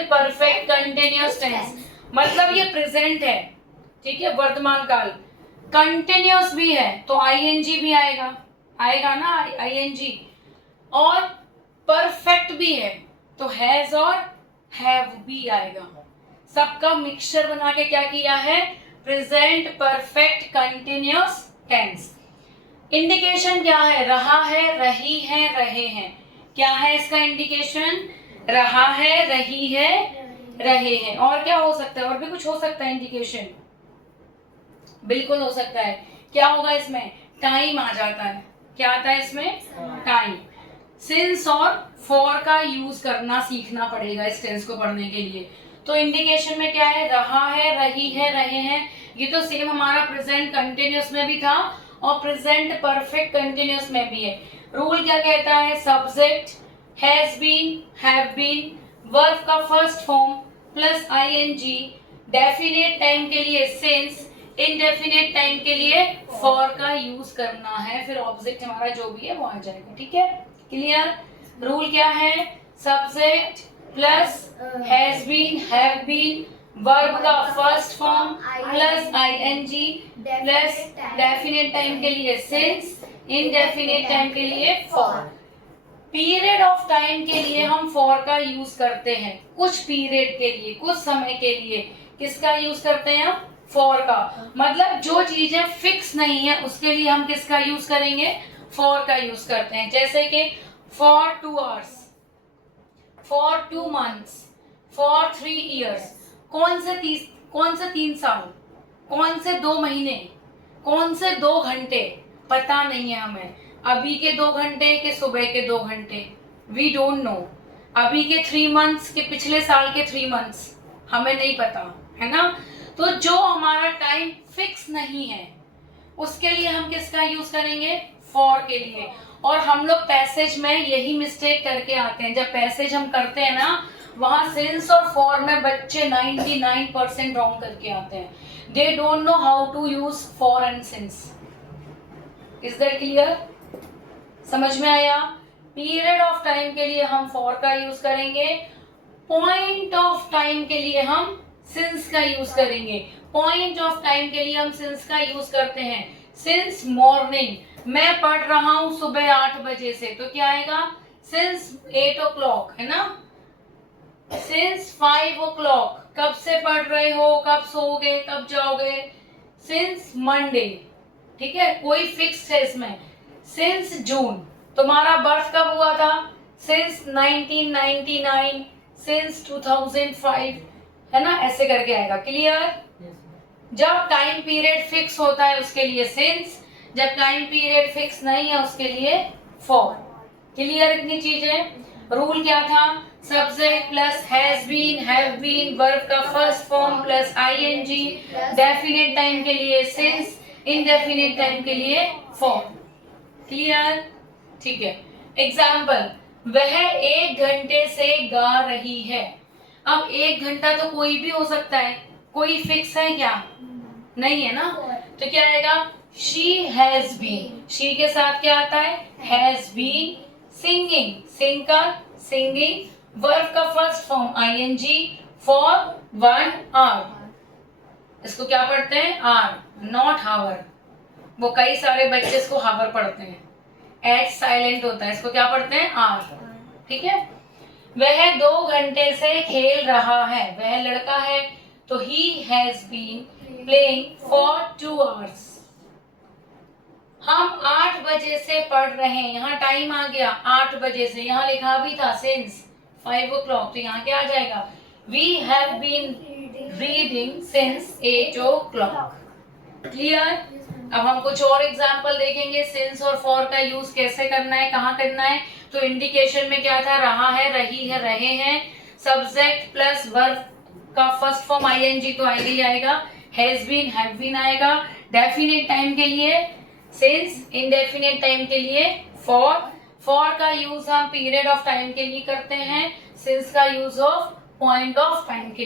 Present perfect continuous tense, मतलब ये present है, ठीक है, वर्तमान काल, कंटिन्यूअस भी है तो आईएनजी भी आएगा, आएगा ना आईएनजी, और परफेक्ट भी है तो हैज और हैव भी आएगा। सबका मिक्सचर बना के क्या किया है, present perfect continuous tense. Indication क्या है, रहा है, रही है, रहे हैं। क्या है इसका इंडिकेशन, रहा है, रही है, रहे हैं। और क्या हो सकता है, और भी कुछ हो सकता है इंडिकेशन, बिल्कुल हो सकता है। क्या होगा इसमें, टाइम आ जाता है। क्या आता है इसमें, टाइम। सिंस और फॉर का यूज करना सीखना पड़ेगा इस टेंस को पढ़ने के लिए। तो इंडिकेशन में क्या है, रहा है, रही है, रहे हैं, ये तो सेम हमारा प्रेजेंट कंटिन्यूअस में भी था और प्रेजेंट परफेक्ट कंटिन्यूअस में भी है। रूल क्या कहता है, subject has been, have been, verb का first form plus ING, definite time के लिए सिंस, इनडेफिनेट टाइम के लिए फॉर का यूज करना है, फिर ऑब्जेक्ट हमारा जो भी है वो आ जाएगा। ठीक है, क्लियर। रूल क्या है, subject plus has been, have been, verb का first form plus ING plus definite time के लिए सिंस, इनडेफिनेट टाइम के लिए फॉर। पीरियड ऑफ टाइम के लिए हम फॉर का यूज करते हैं, कुछ पीरियड के लिए, कुछ समय के लिए किसका यूज करते हैं हम, फॉर का। मतलब जो चीजें फिक्स नहीं है उसके लिए हम किसका यूज करेंगे, फॉर का यूज करते हैं। जैसे कि for 2 hours, for 2 months, for 3 years। कौन से 3 साल, कौन से 2 महीने, कौन से 2 घंटे, पता नहीं है हमें। अभी के 2 घंटे के सुबह के 2 घंटे, वी डोंट नो। अभी के 3 months के पिछले साल के 3 months, हमें नहीं पता, है ना। तो जो हमारा टाइम फिक्स नहीं है उसके लिए हम किसका यूज करेंगे, फॉर के लिए। और हम लोग पैसेज में यही मिस्टेक करके आते हैं, जब पैसेज हम करते हैं ना वहां सिंस और फॉर में बच्चे 99% रॉन्ग करके आते हैं। They don't know how to use for and since. Is that clear, समझ में आया। पीरियड ऑफ टाइम के लिए हम फॉर का यूज करेंगे, पॉइंट ऑफ टाइम के लिए हम सिंस का यूज करेंगे। पॉइंट ऑफ टाइम के लिए हम सिंस का यूज करते हैं। सिंस मॉर्निंग, मैं पढ़ रहा हूं सुबह 8 बजे से, तो क्या आएगा, सिंस 8 o'clock, है ना। सिंस 5 o'clock, कब से पढ़ रहे हो, कब सोओगे, कब जाओगे, सिंस मंडे। ठीक है, कोई फिक्स है इसमें। सिंस जून, तुम्हारा बर्थ कब हुआ था, सिंस 1999, सिंस 2005, है ना, ऐसे करके आएगा। क्लियर। जब टाइम पीरियड फिक्स होता है उसके लिए सिंस, जब टाइम पीरियड फिक्स नहीं है उसके लिए फॉर। क्लियर इतनी चीजें। रूल क्या था, subject plus has been, have been, verb का first form plus ING, definite time के लिए सिंस, इनडेफिनेट टाइम के लिए फॉर। क्लियर, ठीक है। एग्जाम्पल, वह 1 घंटे से गा रही है। अब 1 घंटा तो कोई भी हो सकता है, कोई फिक्स है क्या, नहीं है ना। तो क्या आएगा, शी हैज बीन, शी के साथ क्या आता है, हैज बीन सिंगिंग, सिंग का सिंगिंग, वर्ब का first form I N G, for 1 hour। इसको क्या पढ़ते हैं, आर, नॉट हावर। वो कई सारे बच्चे इसको हावर पढ़ते हैं, एच साइलेंट होता है, इसको क्या पढ़ते हैं, आर। ठीक है। वह 2 घंटे से खेल रहा है, वह लड़का है तो ही has been playing for 2 hours। हम 8 बजे से पढ़ रहे हैं, यहाँ टाइम आ गया 8 बजे से, यहाँ लिखा भी था सिंस 5 o'clock, तो यहाँ क्या आ जाएगा, we have been reading since 8 o'clock। Clear. अब हम कुछ और एग्जाम्पल देखेंगे, सिंस और फॉर का यूज कैसे करना है, कहाँ करना है। तो इंडिकेशन में क्या था, रहा है, रही है, रहे हैं, सब्जेक्ट प्लस वर्ब का फर्स्ट फॉर्म आईएनजी तो आएगा ही आएगा, हैज बीन, हैव बीन आएगा, डेफिनेट टाइम के लिए सिंस, इनडेफिनेट टाइम के लिए फॉर। फॉर का यूज हम पीरियड ऑफ टाइम के लिए करते हैं, सिंस का use of point of time के लिए।